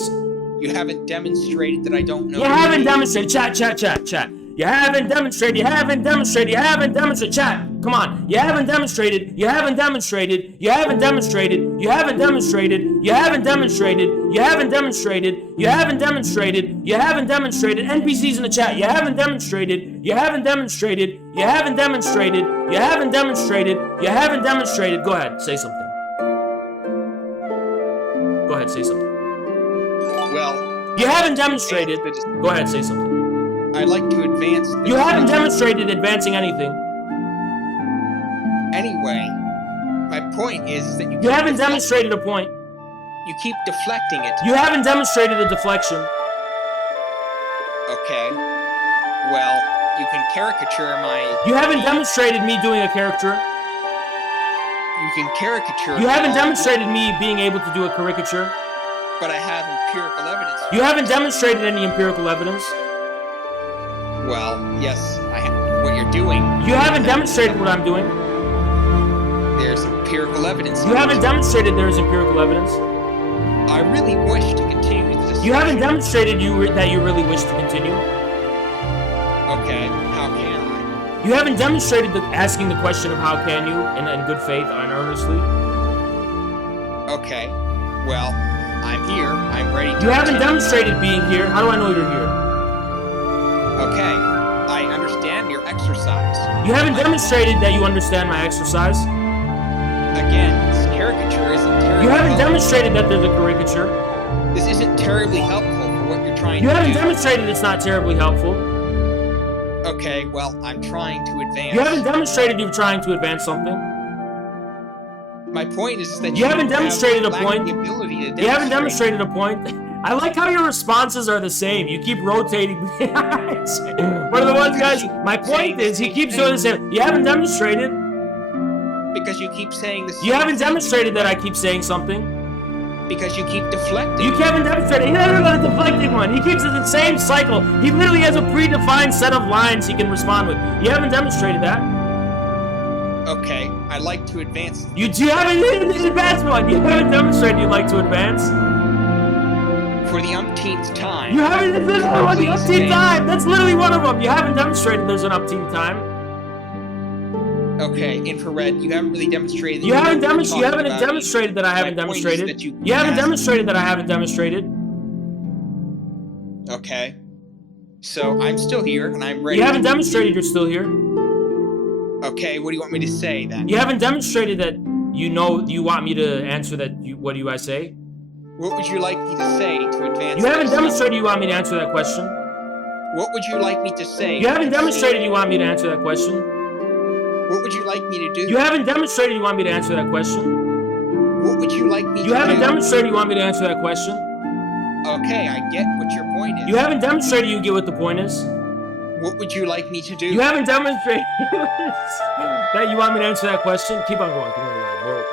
You haven't demonstrated that I don't know. You haven't demonstrated. Chat. You haven't demonstrated. Chat. Come on. You haven't demonstrated. NPCs in the chat. You haven't demonstrated. Go ahead. Say something. Well, you haven't demonstrated. Go ahead, say something. I like to advance. You haven't demonstrated advancing anything. Anyway, my point is that you haven't demonstrated a point. You keep deflecting it. You haven't demonstrated a deflection. Okay. Well, you can caricature my... You haven't demonstrated me doing a character. You can caricature... You haven't demonstrated me being able to do a caricature. But I have empirical evidence. You haven't demonstrated any empirical evidence. Well, yes, I have. What you're doing... You haven't demonstrated what I'm doing. There's empirical evidence. You haven't demonstrated there is empirical evidence. I really wish to continue the discussion. You haven't demonstrated that you really wish to continue. Okay, how can I? You haven't demonstrated asking the question of how can you in good faith and earnestly. Okay, well, I'm here. I'm ready to... You haven't demonstrated being here. How do I know you're here? Okay, I understand your exercise. You haven't demonstrated that you understand my exercise. Again, this caricature isn't terribly... You haven't demonstrated that there's a caricature. This isn't terribly helpful for what you're trying to do. You haven't demonstrated it's not terribly helpful. Okay, well, I'm trying to advance. You haven't demonstrated you're trying to advance something. My point is that you haven't demonstrated a point. The ability to you haven't demonstrated a point. I like how your responses are the same. You keep rotating. One of the ones, guys. My point is, he keeps doing the same. You haven't demonstrated. Because you keep saying the same. You haven't demonstrated that I keep saying something. Because you keep deflecting. You haven't demonstrated. He never got a deflecting one. He keeps it the same cycle. He literally has a predefined set of lines he can respond with. You haven't demonstrated that. Okay, I like to advance. You haven't advanced one. You haven't demonstrated you'd like to advance. For the umpteenth time. You haven't. There's only one the umpteenth time. That's literally one of them. You haven't demonstrated there's an umpteenth time. Okay, infrared. You haven't really demonstrated. You haven't demonstrated that I haven't demonstrated. You haven't demonstrated that I haven't demonstrated. Okay. So I'm still here and I'm ready. You haven't demonstrated you're still here. Okay, what do you want me to say then? You haven't demonstrated that you want me to answer that. What do I say? What would you like me to say to advance? You haven't demonstrated you want me to answer that question. What would you like me to say? You haven't demonstrated you want me to answer that question. What would you like me to do? You haven't demonstrated you want me to answer that question. What would you like me to do? You haven't demonstrated you want me to answer that question. Okay, I get what your point is. You haven't demonstrated you get what the point is. What would you like me to do? You haven't demonstrated that you want me to answer that question. Keep on going.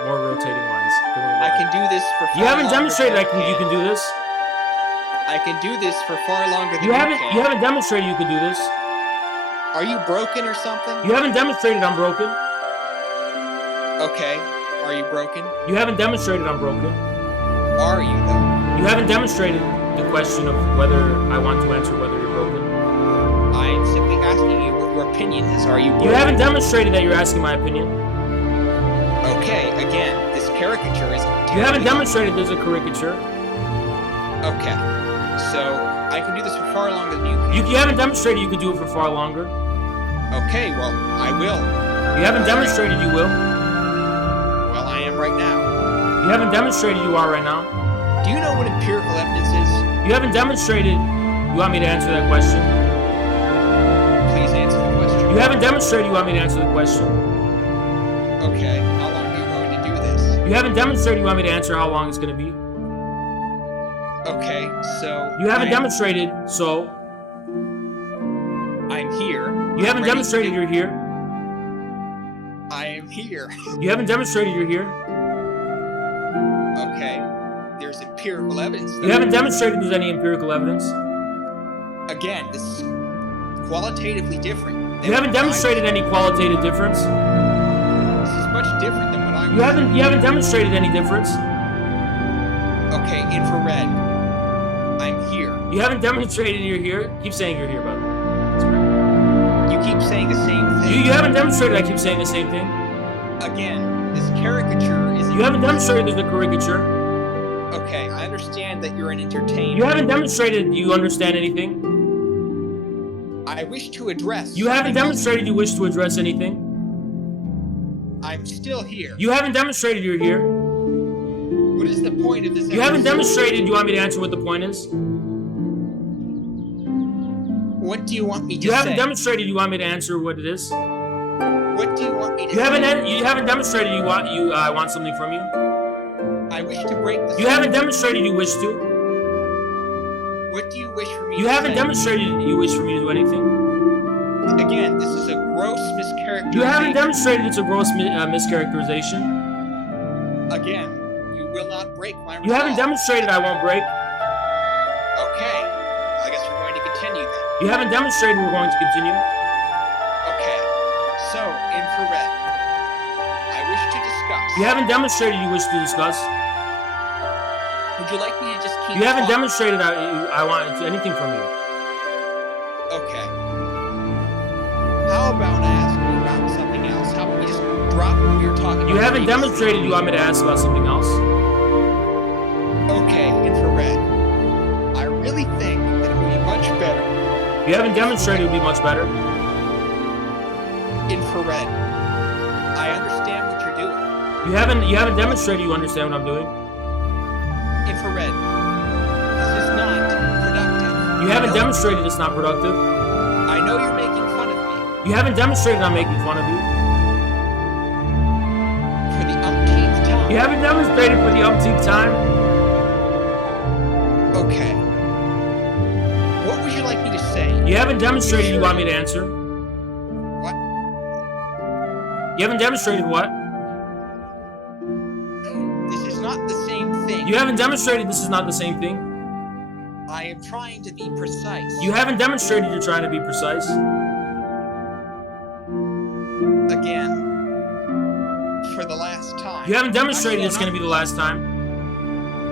More rotating lines. I can do this for far You haven't demonstrated you can do this. I can do this for far longer than you haven't demonstrated you can do this. Are you broken or something? You haven't demonstrated I'm broken. Okay. Are you broken? You haven't demonstrated I'm broken. Are you, though? You haven't demonstrated the question of whether I want to answer whether you're broken. I am simply asking you what your opinion is. Are you broken? You haven't demonstrated that you're asking my opinion. Okay, again, this caricature isn't... You haven't demonstrated there's a caricature. Okay. So, I can do this for far longer than you can. You haven't demonstrated you can do it for far longer. Okay, well, I will. You haven't demonstrated you will. Well, I am right now. You haven't demonstrated you are right now. Do you know what empirical evidence is? You haven't demonstrated you want me to answer that question. Please answer the question. You haven't demonstrated you want me to answer the question. Okay, how long are you going to do this? You haven't demonstrated you want me to answer how long it's going to be. Okay, so... You haven't demonstrated, so... I'm here. You haven't demonstrated you're here. I am here. You haven't demonstrated you're here. Okay, there's empirical evidence. You haven't demonstrated there's any empirical evidence. Again, this is qualitatively different. You haven't demonstrated any qualitative difference. This is much different than what I was... You haven't demonstrated any difference. Okay, infrared. I'm here. You haven't demonstrated you're here. Keep saying you're here, brother. You keep saying the same thing. You haven't demonstrated I keep saying the same thing. Again, this caricature is... You haven't demonstrated there's a caricature. Okay, I understand that you're an entertainer. You haven't demonstrated you understand anything. I wish to address... You haven't demonstrated you wish to address anything. I'm still here. You haven't demonstrated you're here. What is the point of this? You haven't demonstrated you want me to answer what the point is. What do you want me to say? You haven't demonstrated you want me to answer what it is. What do you want me to You say? haven't demonstrated you want something from you. I wish to break the... You haven't demonstrated you wish to. What do you wish for me You to haven't say? demonstrated you wish for me to do anything. Again, this is a gross mischaracterization. You haven't demonstrated it's a gross mischaracterization. Again, you will not break my resolve. You haven't demonstrated I won't break. Okay, I guess we're going to continue then. You haven't demonstrated we're going to continue. Okay, so, infrared. I wish to discuss. You haven't demonstrated you wish to discuss. Would you like me to just keep You haven't talking? demonstrated I want anything from you. Okay. How about I ask you about something else? How about we just drop what we were talking about? You haven't previously? demonstrated you want me to ask about something else. Okay, infrared. I really think that it would be much better. You haven't demonstrated it would be much better. Infrared. I understand what you're doing. You haven't demonstrated you understand what I'm doing. Infrared. This is not productive. You haven't I know- demonstrated it's not productive. I know you're making fun of me You haven't demonstrated I'm making fun of you. for the umpteenth time. You haven't demonstrated for the umpteenth time. Okay. What would you like me to say? You haven't demonstrated you want me to answer. What? You haven't demonstrated what? This is not the same thing. You haven't demonstrated this is not the same thing. I am trying to be precise. You haven't demonstrated you're trying to be precise. Again. For the last time. You haven't demonstrated Actually, it's going to be the last time.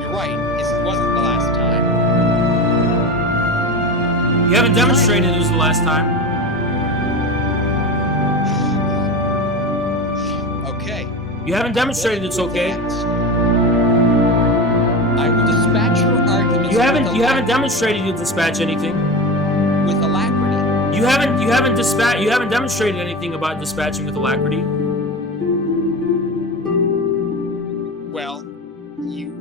You're right. It wasn't the last time. You haven't demonstrated it was the last time. Okay. You haven't demonstrated it's okay. I will dispatch your arguments. You haven't demonstrated you dispatch anything. with alacrity. You haven't demonstrated anything about dispatching with alacrity. Well, you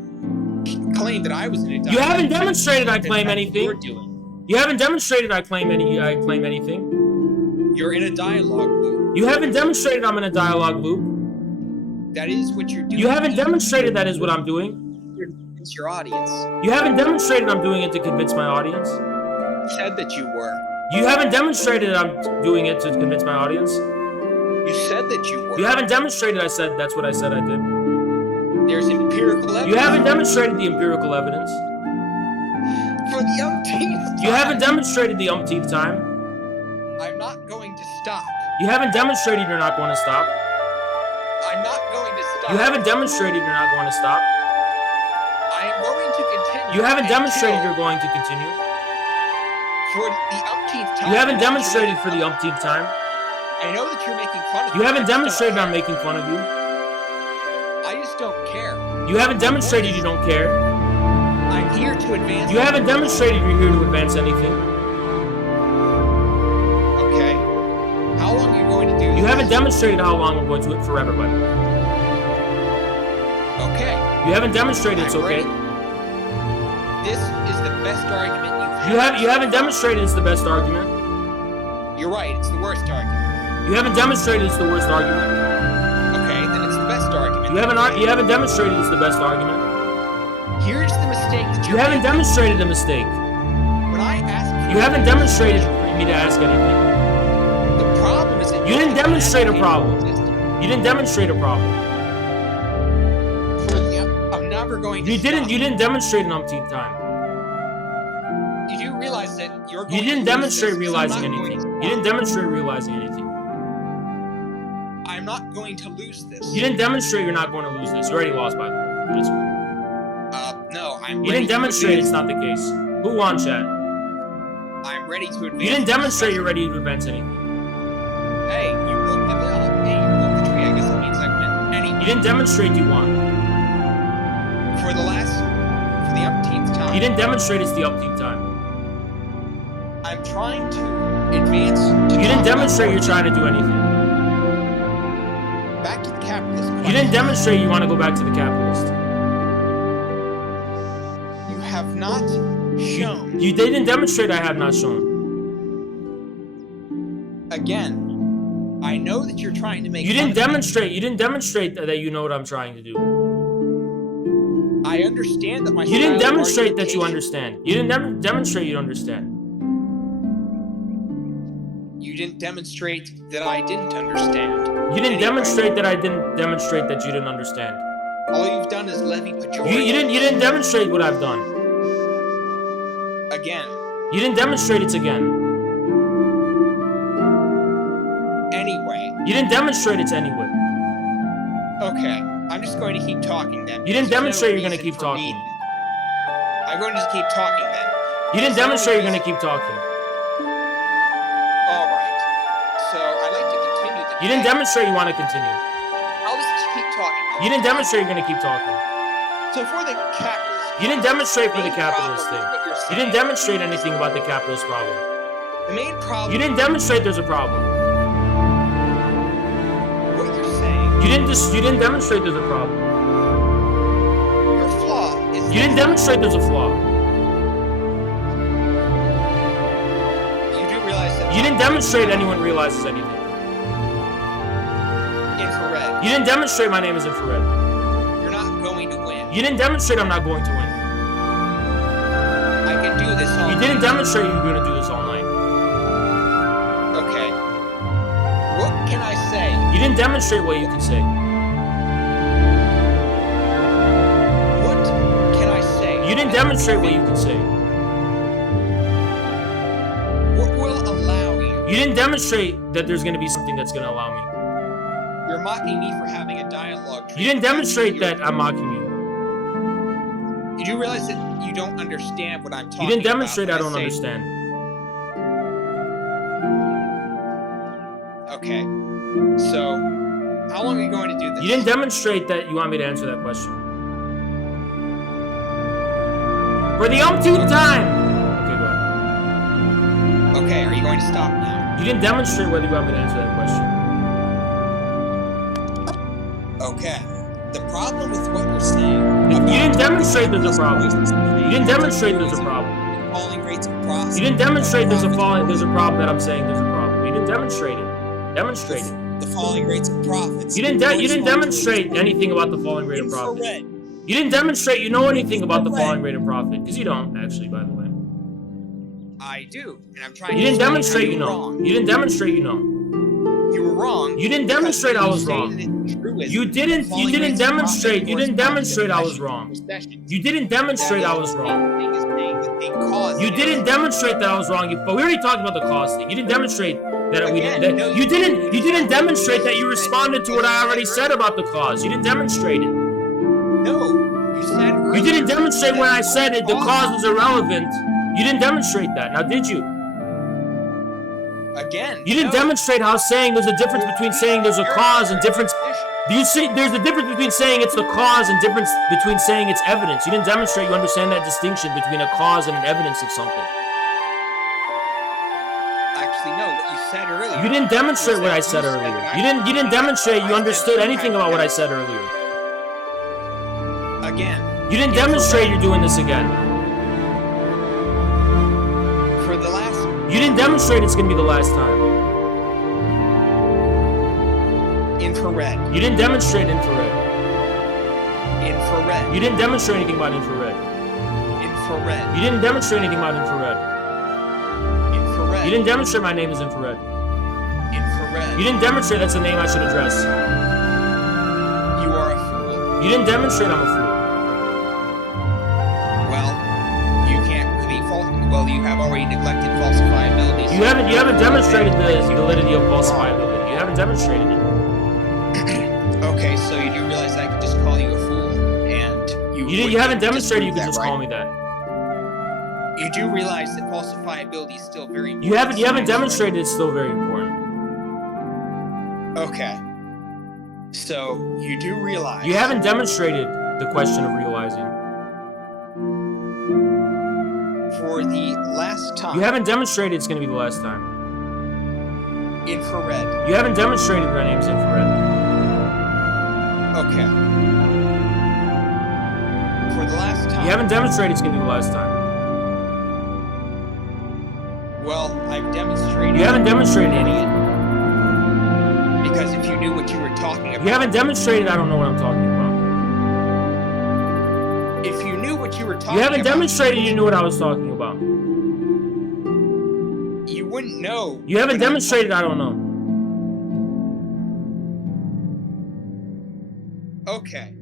claim that I was in a dialogue. You haven't demonstrated I That's claim what anything. You're doing. You haven't demonstrated I claim anything. You're in a dialogue loop. You haven't demonstrated I'm in a dialogue loop. That is what you're doing. You haven't demonstrated that is what I'm doing. It's your audience. You haven't demonstrated I'm doing it to convince my audience. You said that you were. You haven't demonstrated I'm doing it to convince my audience. You said that you were. You haven't demonstrated I said that's what I said I did. There's empirical evidence. You haven't demonstrated the empirical evidence. For the umpteenth time. You haven't demonstrated the umpteenth time. I'm not going to stop. You haven't demonstrated you're not going to stop. I'm not going to stop. You haven't demonstrated you're not going to stop. I am going to continue. You haven't demonstrated until- you're going to continue. For the umpteenth time. You haven't demonstrated for the umpteenth time. I know that you're making fun of me. You haven't I just don't demonstrated care. I'm making fun of you. I just don't care. You haven't demonstrated you don't care. I'm here to advance. You haven't demonstrated you're here to advance anything. Okay. How long are you going to do this? You haven't demonstrated how long I'm going to do it forever, but Okay. you haven't demonstrated it's I'm okay. ready. This is the best argument you've had. You haven't demonstrated it's the best argument. You're right. It's the worst argument. You haven't demonstrated it's the worst argument. Okay, then it's the best argument. You haven't demonstrated it's the best argument. Here's the mistake that You haven't demonstrated a mistake. When I asked You haven't demonstrated for me to ask anything. the problem is that You didn't demonstrate a problem. System. You didn't demonstrate a problem. I'm never going to You stop. didn't demonstrate an umpteenth time. You do realize that you're going You didn't to lose demonstrate this, so realizing I'm not going anything. to You didn't demonstrate realizing anything. I'm not going to lose this. You didn't demonstrate you're not going to lose this. You already lost, by the way. No, I'm You ready didn't demonstrate to it's not the case. Who won, chat? I'm ready to advance. You didn't demonstrate you're ready to advance anything. Hey, you broke the bell. Hey, you broke the tree. I guess that means I win. Anyway. You didn't demonstrate you won. For the umpteenth time. You didn't demonstrate it's the umpteenth time. I'm trying to advance. You didn't demonstrate you're trying to do anything. Back to the capitalist. You didn't demonstrate you want to go back to the capitalist. You have not shown. You didn't demonstrate I have not shown. Again, I know that you're trying to make. You didn't demonstrate. You didn't demonstrate that you know what I'm trying to do. I understand that my. You didn't demonstrate that you understand. You didn't demonstrate you understand. You didn't demonstrate that I didn't understand. You didn't demonstrate that I didn't demonstrate that you didn't understand. All you've done is levy pejorative. You didn't demonstrate what I've done. Again. You didn't demonstrate it's again. Anyway. You didn't demonstrate it's anyway. Okay, I'm just going to keep talking then. You didn't demonstrate you're going to keep talking. I'm going to just keep talking then. You didn't demonstrate you're going to keep talking. Alright. So, I'd like to continue the You didn't demonstrate you want to continue. I'll just keep talking. You didn't demonstrate you're going to keep talking. So for the capitalist... You didn't demonstrate for the capitalist thing. You didn't demonstrate anything about the capitalist problem. The main problem... You didn't demonstrate there's a problem. What you're saying... You didn't demonstrate there's a problem. Your flaw is... You didn't demonstrate there's a flaw. You do realize that... You didn't demonstrate anyone realizes anything. Infrared. You didn't demonstrate my name is infrared. You're not going to win. You didn't demonstrate I'm not going to win. I can do this all You didn't demonstrate you were going to do this all night. Okay. What can I say? You didn't demonstrate what you can say. What can I say? You didn't demonstrate what you can say. What will allow you? You didn't demonstrate that there's going to be something that's going to allow me. You're mocking me for having a dialogue. You didn't demonstrate that I'm mocking you. You do realize that you don't understand what I'm talking about. You didn't demonstrate I don't understand. Okay. So, how long are you going to do this? You didn't demonstrate that you want me to answer that question. For the umpteenth time! Okay, go ahead. Okay, are you going to stop now? You didn't demonstrate whether you want me to answer that question. Okay. The problem with what you're saying... You didn't demonstrate there's a problem. You didn't demonstrate there's a problem. Falling rates of profit. You didn't demonstrate there's a problem that I'm saying there's a problem. You didn't demonstrate it. Demonstrate it. The falling rates of profits. You didn't demonstrate anything about the falling rate of profit. You didn't demonstrate you know anything about the falling rate of profit. Because you don't, actually, by the way. I do. And I'm trying You to didn't demonstrate you know. wrong. You didn't demonstrate you know. You were wrong. You didn't demonstrate I was wrong. You didn't demonstrate I was wrong. You didn't demonstrate I was wrong. You didn't demonstrate that I was wrong. But we already talked about the cause thing. You didn't demonstrate that we didn't. You didn't demonstrate that you responded to what I already said about the cause. You didn't demonstrate it. No, you said. You didn't demonstrate when I said it. The cause was irrelevant. You didn't demonstrate that. Now, did you? Again. You didn't demonstrate how saying there's a difference between saying there's a cause and difference. Do you see? There's a difference between saying it's the cause and difference between saying it's evidence. You didn't demonstrate you understand that distinction between a cause and an evidence of something. Actually, no. What you said earlier. You didn't demonstrate what I said earlier. You didn't demonstrate you understood anything about what I said earlier. Again. You didn't demonstrate you're doing this again. For the last. You didn't demonstrate it's gonna be the last time. Infrared. You didn't demonstrate infrared. Infrared. You didn't demonstrate anything about infrared. Infrared. You didn't demonstrate anything about infrared. Infrared. You didn't demonstrate my name is infrared. Infrared. You didn't demonstrate that's a name I should address. You are a fool. You didn't demonstrate I'm a fool. Well, you can't really well, you have already neglected falsifiability. You haven't demonstrated the validity of falsifiability. You haven't demonstrated it. Okay, so you do realize I could just call you a fool, and you You haven't demonstrated you could just right? call me that. You do realize that falsifiability is still very important. You haven't demonstrated it's still very important. Okay. So, you do realize... You haven't demonstrated the question of realizing. For the last time... You haven't demonstrated it's going to be the last time. Infrared. You haven't demonstrated my name's Infrared. Okay. For the last time... You haven't demonstrated it's going to be the last time. Well, I've demonstrated... You haven't demonstrated any. Because if you knew what you were talking about... You haven't demonstrated I don't know what I'm talking about. If you knew what you were talking about... You haven't demonstrated you knew what I was talking about. You wouldn't know. You haven't demonstrated I don't know. Okay.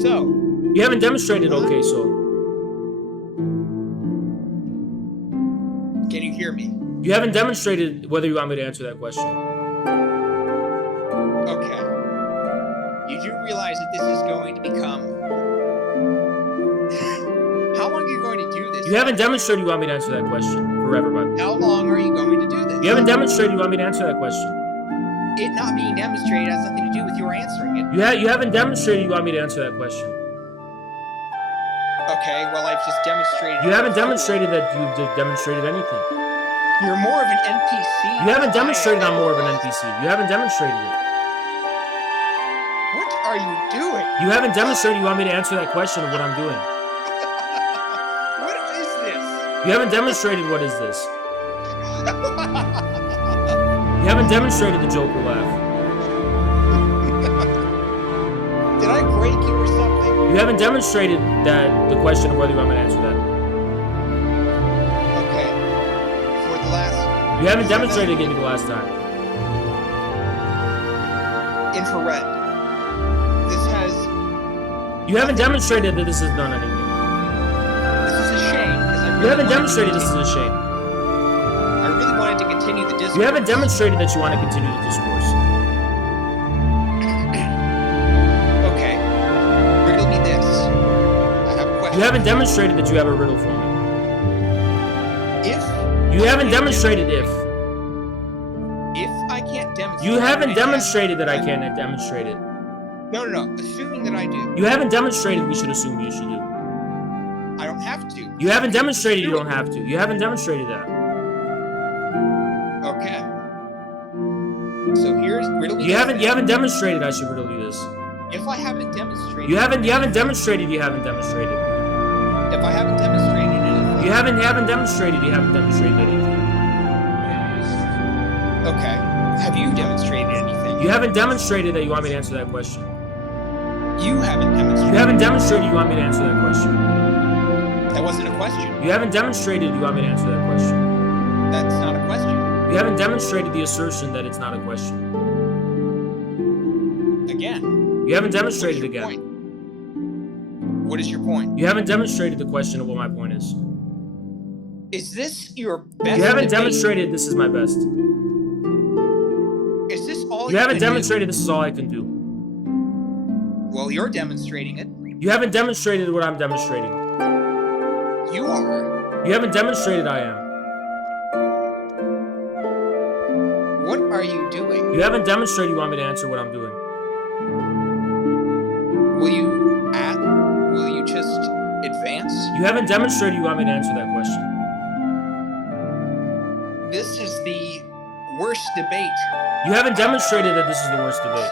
So... You haven't demonstrated okay, so... Can you hear me? You haven't demonstrated whether you want me to answer that question. Okay. You do realize that this is going to become... How long are you going to do this? You haven't demonstrated you want me to answer that question for everybody. How long are you going to do this? You haven't demonstrated you want me to answer that question. It not being demonstrated has nothing to do with your answering it. You haven't demonstrated you want me to answer that question. Okay, well, I've just demonstrated... You haven't demonstrated that you've demonstrated anything. You're more of an NPC. You haven't demonstrated I'm more of an NPC. You haven't demonstrated it. What are you doing? You haven't demonstrated you want me to answer that question of what I'm doing. What is this? You haven't demonstrated what is this. You haven't demonstrated the Joker laugh. Did I break you or something? You haven't demonstrated that the question of whether you want me to answer that. Okay. For the last... You haven't demonstrated it gave me the last time. Infrared. This has... You haven't demonstrated that this has done anything. This is a shame. You haven't demonstrated this is a shame. I really wanted to continue the discourse. You haven't demonstrated that you want to continue the discourse. Okay. Riddle me this. I have a question. You haven't demonstrated that you have a riddle for me. You haven't demonstrated if. If I can't demonstrate... You haven't demonstrated that I can't demonstrate it. No. Assuming that I do. You haven't demonstrated we should assume you should do. I don't have to. You haven't demonstrated you don't have to. You haven't demonstrated that. Okay. So here's riddle me. You haven't demonstrated I should riddle you this. If I haven't demonstrated... You haven't demonstrated you haven't demonstrated. If I haven't demonstrated anything... You haven't demonstrated you haven't demonstrated anything. Okay. Have you demonstrated anything? You haven't demonstrated that you want me to answer that question. You haven't demonstrated... You haven't demonstrated you want me to answer that question. That wasn't a question. You haven't demonstrated you want me to answer that question. That's not a question. You haven't demonstrated the assertion that it's not a question. Again. You haven't demonstrated again. Point? What is your point? You haven't demonstrated the question of what my point is. Is this your best? You haven't debate? demonstrated this is my best. Is this all you haven't demonstrated this is all I can do? Well, you're demonstrating it. You haven't demonstrated what I'm demonstrating. You are. You haven't demonstrated I am. What are you doing? You haven't demonstrated you want me to answer what I'm doing. Will you just advance? You haven't demonstrated you want me to answer that question. This is the worst debate. You haven't demonstrated that this is the worst debate.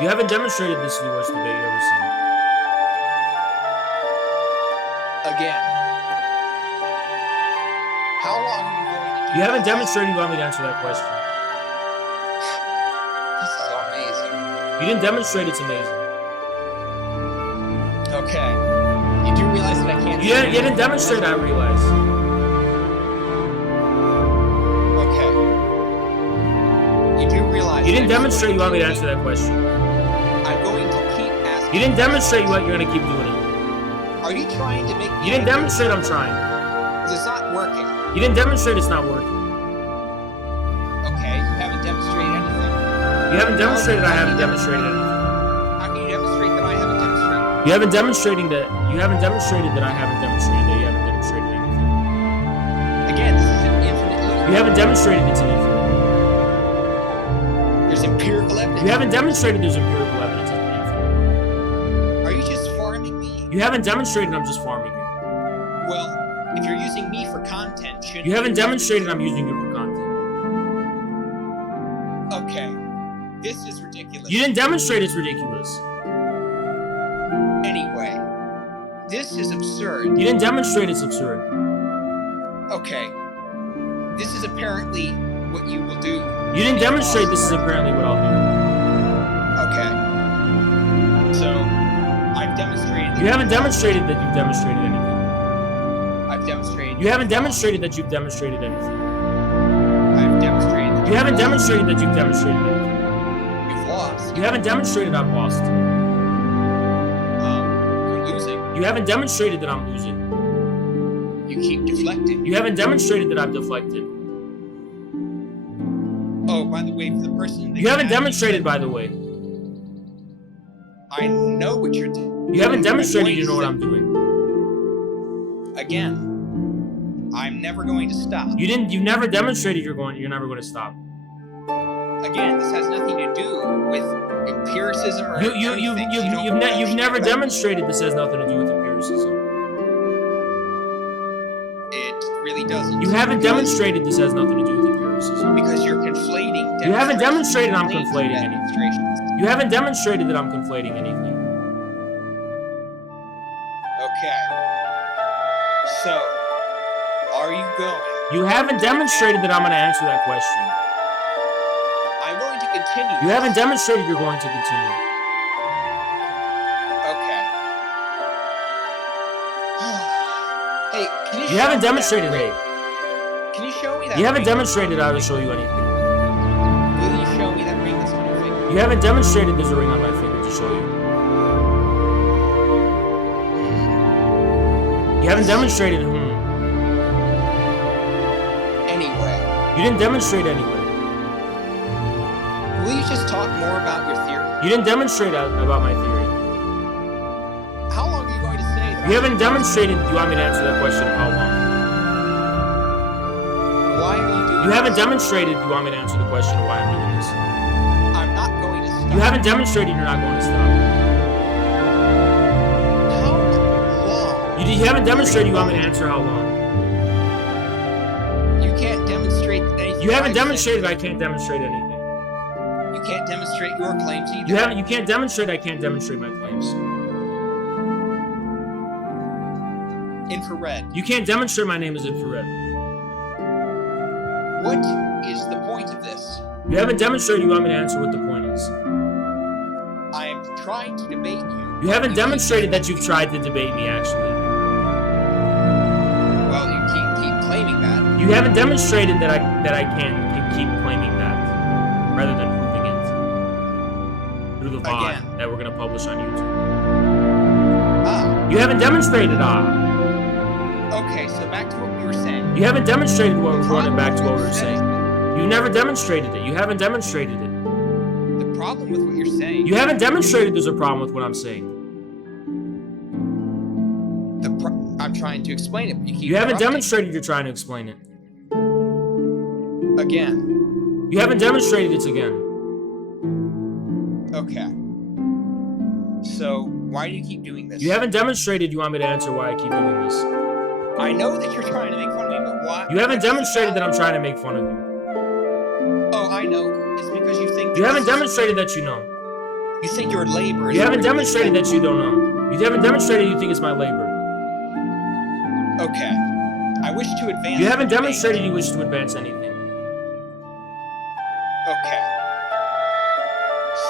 You haven't demonstrated this is the worst debate you've ever seen. Again. How long are you going to do You haven't this? demonstrated you want me to answer that question. This is amazing. You didn't demonstrate it's amazing. Okay. You do realize that I can't... You didn't demonstrate I realize. Okay. You do realize... You didn't demonstrate you want me to answer that question. I'm going to keep asking... You didn't demonstrate what you're going to keep doing it. Are you trying to make me... You didn't demonstrate I'm trying. It's not working. You didn't demonstrate it's not working. Okay, you haven't demonstrated anything. You haven't demonstrated I haven't demonstrated anything. How can you demonstrate that I haven't demonstrated? You haven't demonstrated that I haven't demonstrated that you haven't demonstrated anything. You haven't demonstrated it's an ether. There's empirical evidence. You haven't demonstrated there's empirical evidence it's an ether. Are you just farming me? You haven't demonstrated I'm just farming you. Well, if you're using me for content, shouldn't you? Haven't demonstrated I'm using you for content. Okay. This is ridiculous. You didn't demonstrate it's ridiculous. Anyway, this is absurd. You didn't demonstrate it's absurd. Okay. This is apparently what you will do. You didn't demonstrate this is apparently what I'll do. Okay. So, I've demonstrated... You haven't demonstrated that you've demonstrated anything. I've demonstrated... You haven't demonstrated that you've demonstrated anything. I've demonstrated... You haven't demonstrated that you've demonstrated anything. You've lost. You haven't demonstrated I've lost. You're losing. You haven't demonstrated that I'm losing. You keep deflecting. You haven't demonstrated that I've deflected. Oh, by the way, for the person... You haven't demonstrated, by the way. I know what you're doing. You haven't demonstrated you know what I'm doing. Again, I'm never going to stop. You've never demonstrated you're never going to stop. Again, this has nothing to do with empiricism or you've never demonstrated this has nothing to do with empiricism. It really doesn't. You haven't demonstrated this has nothing to do with empiricism. Because you're conflating. You haven't demonstrated I'm conflating anything. Demonstrations. You haven't demonstrated that I'm conflating anything. Okay. So, are you going? You haven't demonstrated that I'm going to answer that question. I'm going to continue. You haven't demonstrated you're going to continue. Okay. Hey, can you? You haven't demonstrated, hey. Can you show me that? You haven't ring? demonstrated I will show you anything. Will you show me that ring that's on your finger? You haven't demonstrated there's a ring on my finger to show you. You haven't demonstrated, Anyway. You didn't demonstrate anyway. Will you just talk more about your theory? You didn't demonstrate about my theory. How long are you going to say that? You haven't demonstrated. You want me to answer that question? How long? Why are you doing You haven't demonstrated. You want me to answer the question of why I'm doing this? I'm not going to stop. You haven't demonstrated. You're not going to stop. How long? You haven't demonstrated. You want me to answer how long? You can't demonstrate anything. You haven't demonstrated. I can't demonstrate anything. You can't demonstrate your claims either. You can't demonstrate. I can't demonstrate my claims. Infrared. You can't demonstrate my name is infrared. What is the point of this? You haven't demonstrated. You want me to answer what the point is? I am trying to debate you. You haven't demonstrated that you've tried to debate me, actually. Well, you keep claiming that. You haven't demonstrated that I can keep claiming that, rather than proving it through the VOD that we're gonna publish on YouTube. You haven't demonstrated Okay, so back to what we were saying. You haven't demonstrated what we're going back to what we were saying. You never demonstrated it. You haven't demonstrated it. The problem with what you're saying. You haven't demonstrated there's a problem with what I'm saying. I'm trying to explain it, but you keep. You haven't demonstrated you're trying to explain it. Again. You haven't demonstrated it's again. Okay. So, why do you keep doing this? You haven't demonstrated you want me to answer why I keep doing this. I know that you're trying to make fun of me, but why? You haven't demonstrated that I'm trying to make fun of you. Oh, I know. It's because you think... You haven't demonstrated that you know. You think your labor is... You haven't demonstrated that you don't know. You haven't demonstrated you think it's my labor. Okay. I wish to advance... You haven't demonstrated you wish to advance anything. Okay.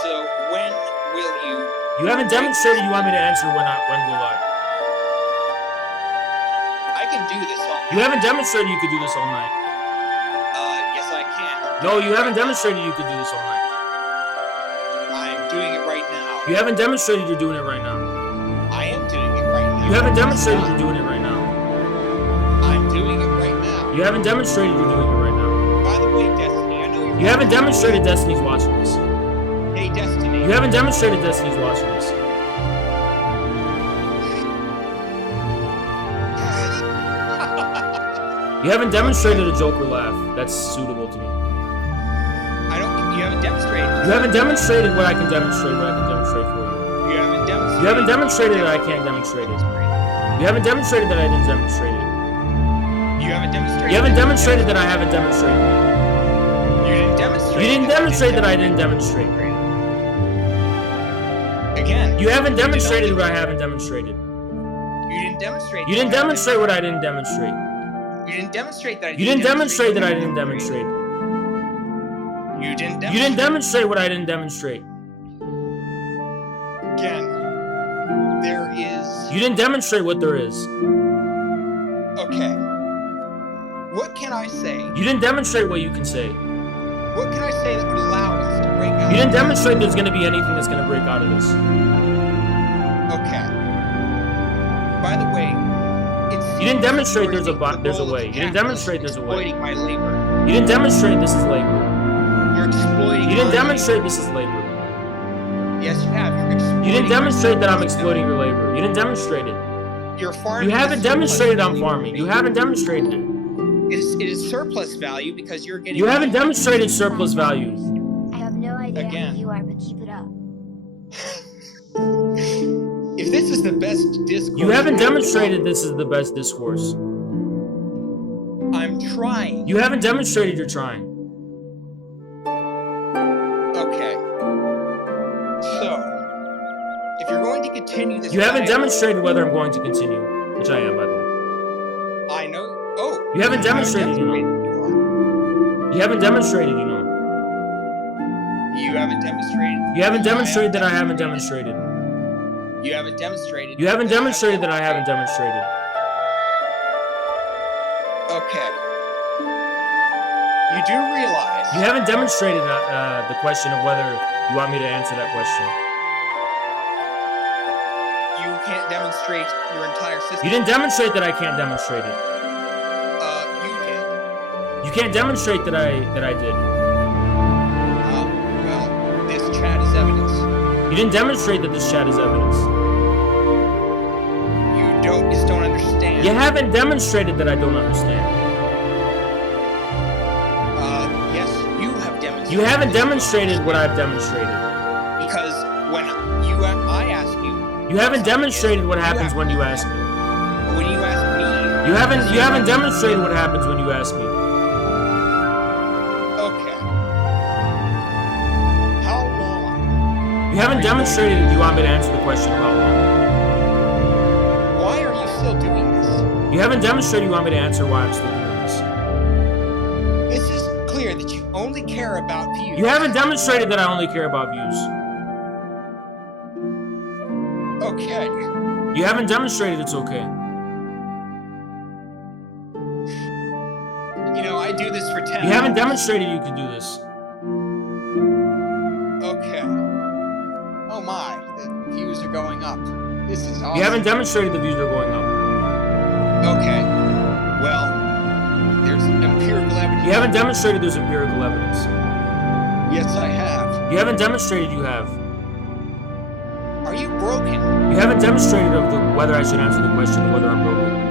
So, when will you... You haven't demonstrated you want me to answer when will I. I can do this all night. You haven't demonstrated you could do this all night. Yes I can. No, you haven't demonstrated you could do this all night. I'm doing it right now. You haven't demonstrated you're doing it right now. I am doing it right now. You haven't demonstrated you're doing it right now. I'm doing it right now. You haven't demonstrated you're doing it right now. By the way, Destiny, I know you're... You haven't demonstrated Destiny's watching this. Hey, Destiny. You haven't demonstrated Destiny's watching this. You haven't demonstrated a Joker laugh that's suitable to me. You haven't demonstrated. You haven't demonstrated what I can demonstrate. What I can demonstrate for you. You haven't demonstrated. You haven't demonstrated that I can't demonstrate it. You haven't demonstrated that I didn't demonstrate it. You haven't demonstrated. You haven't demonstrated that I haven't demonstrated it. You didn't demonstrate. You didn't demonstrate that I didn't demonstrate. Again. You haven't demonstrated what I haven't demonstrated. You didn't demonstrate. You didn't demonstrate what I didn't demonstrate. You didn't demonstrate that. You didn't demonstrate that I didn't demonstrate. You didn't. You didn't demonstrate what I didn't demonstrate. Again, there is. You didn't demonstrate what there is. Okay. What can I say? You didn't demonstrate what you can say. What can I say that would allow us to break out? You didn't demonstrate there's going to be anything that's going to break out of this. Okay. By the way, you didn't demonstrate there's a way. You didn't demonstrate there's a way. Exploiting my labor. You didn't demonstrate this is labor. You're exploiting. You didn't demonstrate this is labor. Yes, you have. You're exploiting. You didn't demonstrate that I'm exploiting your labor. You didn't demonstrate it. You're farming. You haven't demonstrated I'm farming. You haven't demonstrated it. It is surplus value because you're getting. You haven't demonstrated surplus value. I have no idea Again. who you are, but keep it up. If this is the best discourse. You haven't demonstrated this is the best discourse. I'm trying. You haven't demonstrated you're trying. Okay. So, if you're going to continue this. You haven't demonstrated whether I'm going to continue, which I am, by the way. I know. Oh. You haven't demonstrated, you know. You haven't demonstrated, you know. You haven't demonstrated. You haven't demonstrated that I haven't demonstrated. You haven't demonstrated. You haven't demonstrated that I haven't demonstrated. Okay. You do realize. You haven't demonstrated the question of whether you want me to answer that question. You can't demonstrate your entire system. You didn't demonstrate that I can't demonstrate it. You did. You can't demonstrate that I did. Well, this chat is evidence. You didn't demonstrate that this chat is evidence. You just don't understand. You haven't demonstrated that I don't understand. Yes, you have demonstrated. You haven't demonstrated what I've demonstrated. Because when I ask you. You haven't demonstrated what happens when you ask me. When you ask me. You haven't demonstrated what happens when you ask me. Okay. How long? You haven't demonstrated that you want me to answer the question of how long. Why are you still doing this? You haven't demonstrated you want me to answer why I'm still doing this. This is clear that you only care about views. You haven't demonstrated that I only care about views. Okay. You haven't demonstrated it's okay. You know, I do this for 10 You haven't demonstrated you can do this. Okay. Oh my, the views are going up. This is awesome. You haven't demonstrated the views are going up. Okay. Well, there's empirical evidence. You haven't demonstrated there's empirical evidence. Yes, I have. You haven't demonstrated you have. Are you broken? You haven't demonstrated whether I should answer the question of whether I'm broken.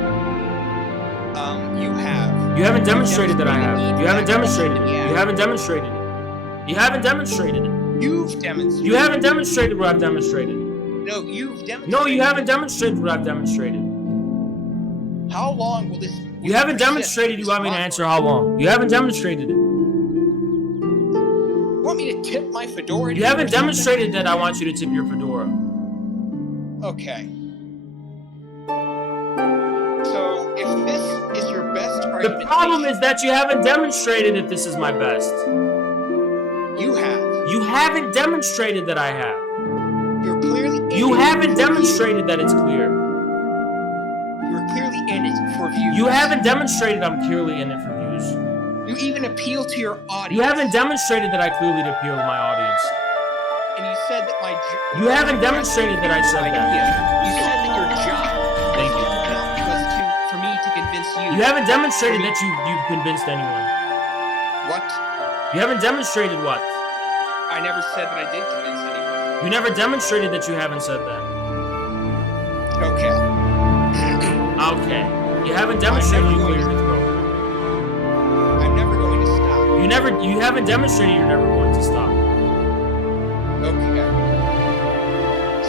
You have. You haven't demonstrated that I have. You haven't demonstrated it. You haven't demonstrated it. You haven't demonstrated it. You've demonstrated. You haven't demonstrated what I've demonstrated. No, you've demonstrated. No, you haven't demonstrated what I've demonstrated. How long will this? You haven't demonstrated you want me to answer how long. You haven't demonstrated it. You want me to tip my fedora? You haven't demonstrated that I want you to tip your fedora. Okay. So, if this is your best argument... The problem is that you haven't demonstrated if this is my best. You have. You haven't demonstrated that I have. You're clearly in You it haven't demonstrated that it's clear. You're clearly in it for views. You haven't demonstrated I'm clearly in it for views. You even appeal to your audience. You haven't demonstrated that I clearly appeal to my audience. And you said that my... You haven't demonstrated that I said that. You said that your job... Thank you. ...was for me to convince you... You haven't demonstrated that you've convinced anyone. What? You haven't demonstrated what? I never said that I did convince anyone. You never demonstrated that you haven't said that. Okay. Okay. You haven't demonstrated you cleared your throat. You haven't demonstrated you're never going to stop. Okay.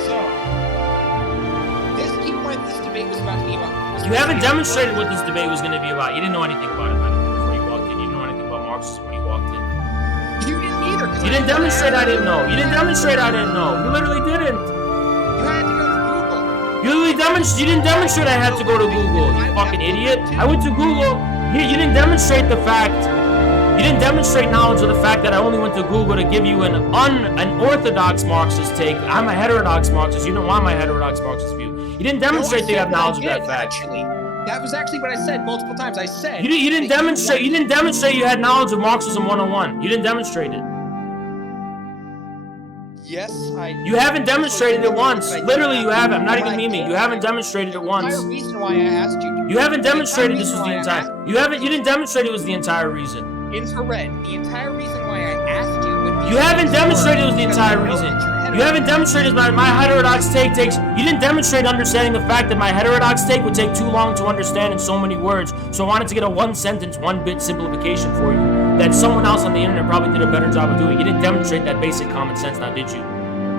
So, this key point this debate was about to be about. You haven't demonstrated what this debate was going to be about. You didn't know anything about it before you walked in. You didn't know anything about Marxism when you walked in. You didn't either. You didn't demonstrate I didn't know. You didn't demonstrate I didn't know. You literally didn't. You had to go to Google. You didn't demonstrate I had to go to Google, you fucking idiot. I went to Google. You didn't demonstrate the fact. You didn't demonstrate knowledge of the fact that I only went to Google to give you an orthodox Marxist take. I'm a heterodox Marxist. You don't want my heterodox Marxist view. You didn't demonstrate that you have knowledge of that fact. Actually, that was actually what I said multiple times. I said you didn't demonstrate. You didn't demonstrate you had knowledge of Marxism 101. You didn't demonstrate it. Yes, I. You haven't demonstrated it once. Literally, you haven't. I'm not even memeing. You haven't demonstrated it once. The reason why I asked you. You haven't demonstrated this was the entire. You didn't demonstrate it was the entire reason. Infrared. The entire reason why I asked you. You haven't demonstrated it was the entire reason. You haven't demonstrated my heterodox take takes. You didn't demonstrate understanding the fact that my heterodox take would take too long to understand in so many words. So I wanted to get a one sentence, one bit simplification for you that someone else on the internet probably did a better job of doing. You didn't demonstrate that basic common sense, now did you?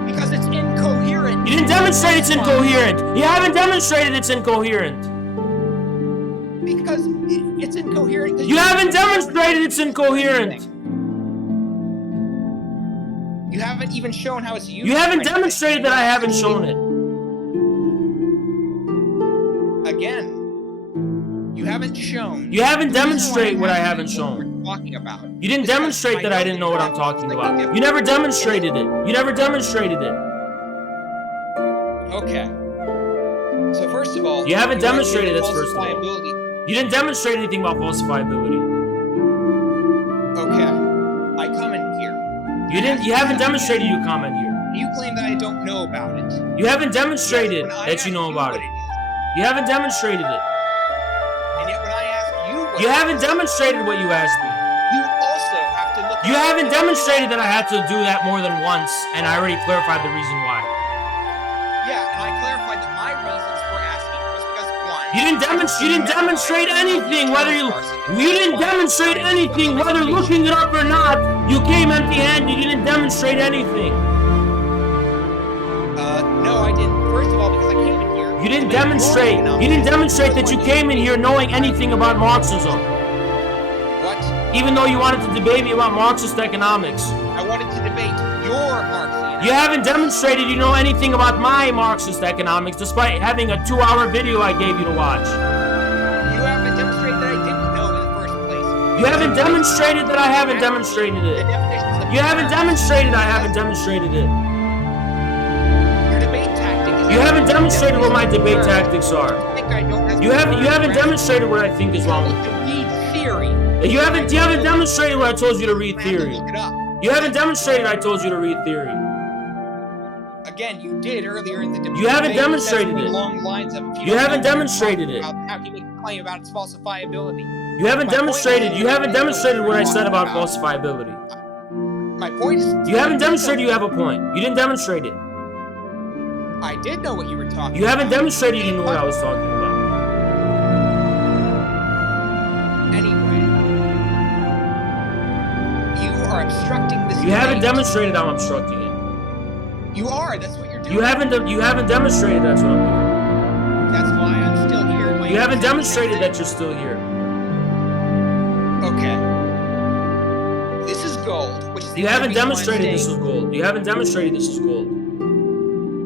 Because it's incoherent. You didn't demonstrate it's incoherent. You haven't demonstrated it's incoherent. Because it's incoherent. You haven't demonstrated it's incoherent. You haven't even shown how it's used. You haven't demonstrated that I haven't shown it. Again, you haven't shown. You haven't demonstrated what I haven't shown. Talking about. You didn't demonstrate that I didn't know what I'm talking about. You never demonstrated it. You never demonstrated it. Okay. So first of all, you haven't demonstrated this. First of all, falsifiability. you didn't demonstrate anything about falsifiability. Okay. I come in here. You haven't demonstrated you comment here. You claim that I don't know about it. You haven't demonstrated that you know about it. You haven't demonstrated it. And yet when I ask you what you haven't demonstrated what you asked me. You also have to look. You haven't demonstrated that I had to do that more than once, and I already clarified the reason why. Yeah, and I clarified that my reasons for asking was because one. You didn't demonstrate anything, you didn't demonstrate anything, whether looking it up or not. You came empty-handed. You didn't demonstrate anything. No, I didn't. First of all, because I came in here. You didn't demonstrate. You didn't demonstrate that you came in here knowing anything about Marxism. What? Even though you wanted to debate me about Marxist economics. I wanted to debate your Marxism. You haven't demonstrated you know anything about my Marxist economics, despite having a 2-hour video I gave you to watch. You haven't demonstrated that I didn't know in the first place. You haven't demonstrated that I haven't demonstrated it. You haven't demonstrated I haven't demonstrated it. Your debate tactic is. You haven't demonstrated what my debate tactics are. You haven't demonstrated what I think is wrong with read theory. You haven't demonstrated what I told you to read theory. You haven't demonstrated I told you to read theory. Again, you did earlier in the debate. You haven't demonstrated it. You haven't demonstrated it. How can you make a claim about its falsifiability? You haven't demonstrated what I said about falsifiability. My point is. You haven't demonstrated you have a point. You didn't demonstrate it. I did know what you were talking about. You haven't demonstrated you knew what I was talking about. Anyway, you are obstructing this. You haven't demonstrated I'm obstructing it. You are. That's what you're doing. You haven't demonstrated that's what I'm doing. That's why I'm still here. You haven't demonstrated that you're still here. Okay. This is gold, which is the You haven't demonstrated this is gold. You haven't demonstrated this is gold.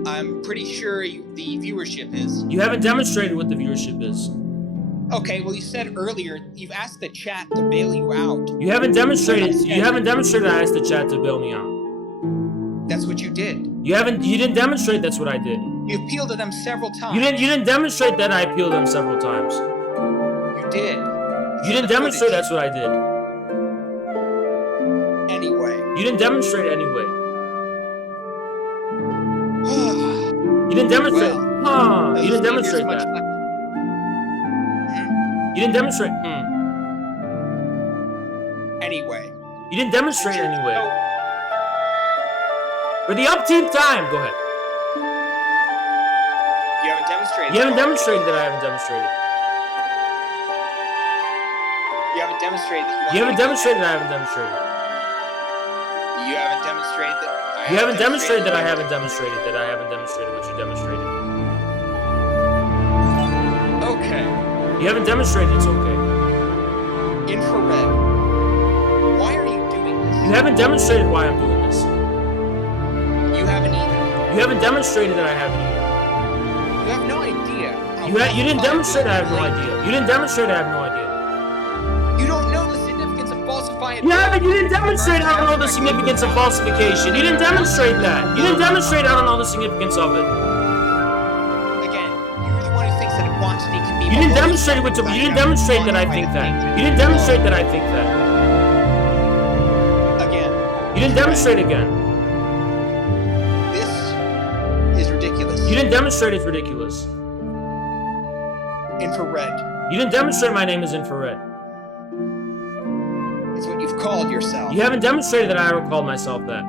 I'm pretty sure the viewership is. You haven't demonstrated what the viewership is. Okay, well you said earlier you've asked the chat to bail you out. You haven't demonstrated I asked the chat to bail me out. That's what you did. You didn't demonstrate that's what I did. You appealed to them several times. You didn't demonstrate that I appealed to them several times. You did. You didn't demonstrate that's what I did. Anyway. You didn't demonstrate it anyway. You didn't demonstrate. You didn't demonstrate that. You didn't demonstrate. Anyway. You didn't demonstrate it anyway. For the upteenth time, go ahead. You haven't demonstrated. You haven't demonstrated that I haven't demonstrated. You haven't demonstrated that You haven't demonstrated that I haven't demonstrated. You haven't demonstrated that You haven't demonstrated that I haven't demonstrated that I haven't demonstrated what you demonstrated. Okay. You haven't demonstrated it's okay. Infrared. Why are you doing this? You haven't demonstrated why I'm doing this. You haven't either. You haven't demonstrated that I haven't either. You have no idea. You didn't demonstrate I have no idea. You didn't demonstrate I have no idea. You don't know the significance of falsifying. Yeah, but you didn't demonstrate I don't know the significance of falsification. You didn't demonstrate that. You didn't demonstrate I don't know the significance of it. Again, you're the one who thinks that a quantity can be. You didn't demonstrate it with you didn't demonstrate that I think that. You didn't demonstrate that I think that. Again. You didn't demonstrate again. This is ridiculous. You didn't demonstrate it's ridiculous. Infrared. You didn't demonstrate my name is infrared. It's what you've called yourself. You haven't demonstrated that I ever called myself that.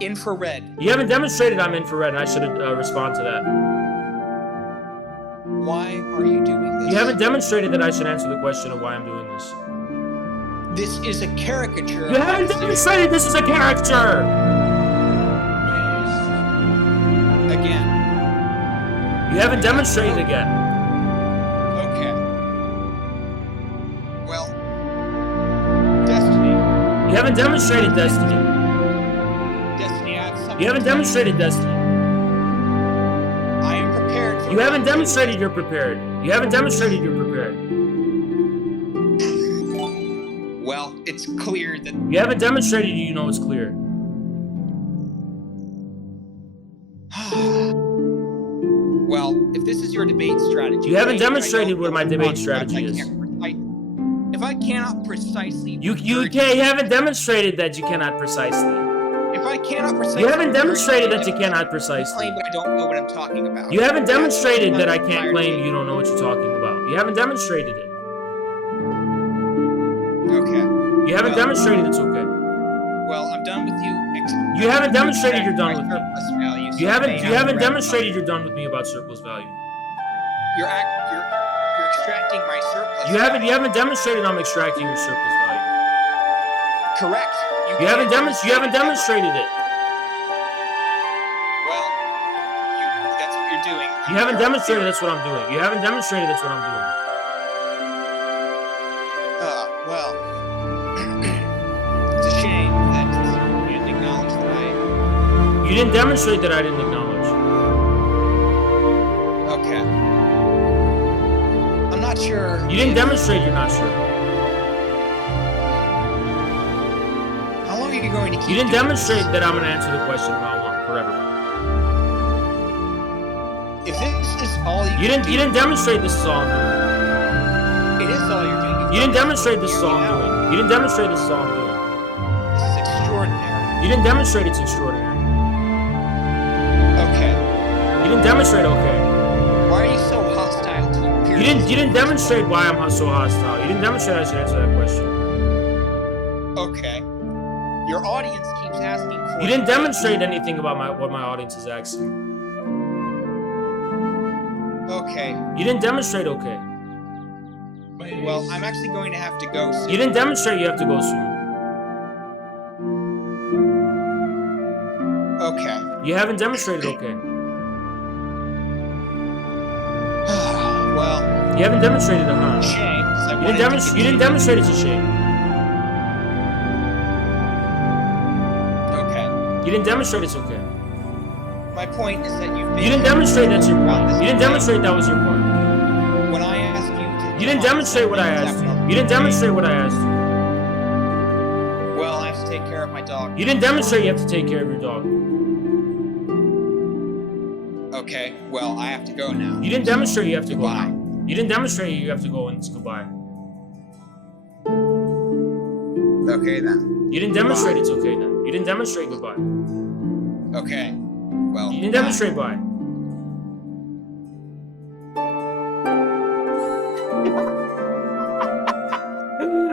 Infrared. You haven't demonstrated I'm infrared, and I should respond to that. Why are you doing this? You haven't demonstrated that I should answer the question of why I'm doing this. This is a caricature. You haven't demonstrated this is a caricature! Again. You haven't demonstrated again. Okay. Well, Destiny. You haven't demonstrated destiny. Destiny, I have something. You haven't demonstrated destiny. I am prepared for. You haven't demonstrated you're prepared. You haven't demonstrated you're prepared. Well, it's clear that. You haven't demonstrated you know it's clear. Well, if this is your debate strategy. You haven't demonstrated what my debate strategy is. If I cannot precisely. You haven't demonstrated that you cannot precisely. If I cannot precisely. You haven't demonstrated that you cannot precisely. Claim that I don't know what I'm talking about. You haven't demonstrated that I can't claim you don't know what you're talking about. You haven't demonstrated it. Okay. You haven't demonstrated it's okay. Well, I'm done with you. You haven't demonstrated you're done with me. Value, so You haven't demonstrated you're done with me about surplus value. You're extracting my surplus. You haven't demonstrated I'm extracting your surplus value. Correct. You haven't demonstrated it. Well, that's what you're doing. You haven't demonstrated that's what I'm doing. You haven't demonstrated that's what I'm doing. Well, it's a shame that you didn't acknowledge that You didn't demonstrate that I didn't acknowledge. Okay. I'm not sure. You didn't demonstrate you're not sure. How long are you going to keep? You didn't demonstrate that I'm gonna answer the question how long forever. If this is all You didn't demonstrate this is all I'm doing. It is all you're doing. You didn't demonstrate this is all I'm doing. You didn't demonstrate this is all I'm doing. This is extraordinary. You didn't demonstrate it's extraordinary. Okay. You didn't demonstrate okay. Why are you so hostile to your peers? You didn't demonstrate why I'm so hostile. You didn't demonstrate I should answer that question. Okay. Your audience keeps asking for. You didn't demonstrate anything about what my audience is asking. Okay. You didn't demonstrate okay. Well, I'm actually going to have to go soon. You didn't demonstrate you have to go soon. Okay. You haven't demonstrated okay. Well. You haven't demonstrated Shame. You didn't demonstrate it's a shame. Okay. You didn't demonstrate it's okay. My point is that you've been. You didn't demonstrate that's your point. You didn't demonstrate that was your point. When I asked you to. You didn't demonstrate what I asked you. You didn't demonstrate what I asked you. Well, I have to take care of my dog. You didn't demonstrate you have to take care of your dog. Okay, well, I have to go now. You didn't demonstrate you have to go Goodbye. now. You didn't demonstrate you have to go and it's goodbye. Okay, then. You didn't demonstrate it's okay then. You didn't demonstrate goodbye. Okay, well. You didn't demonstrate bye.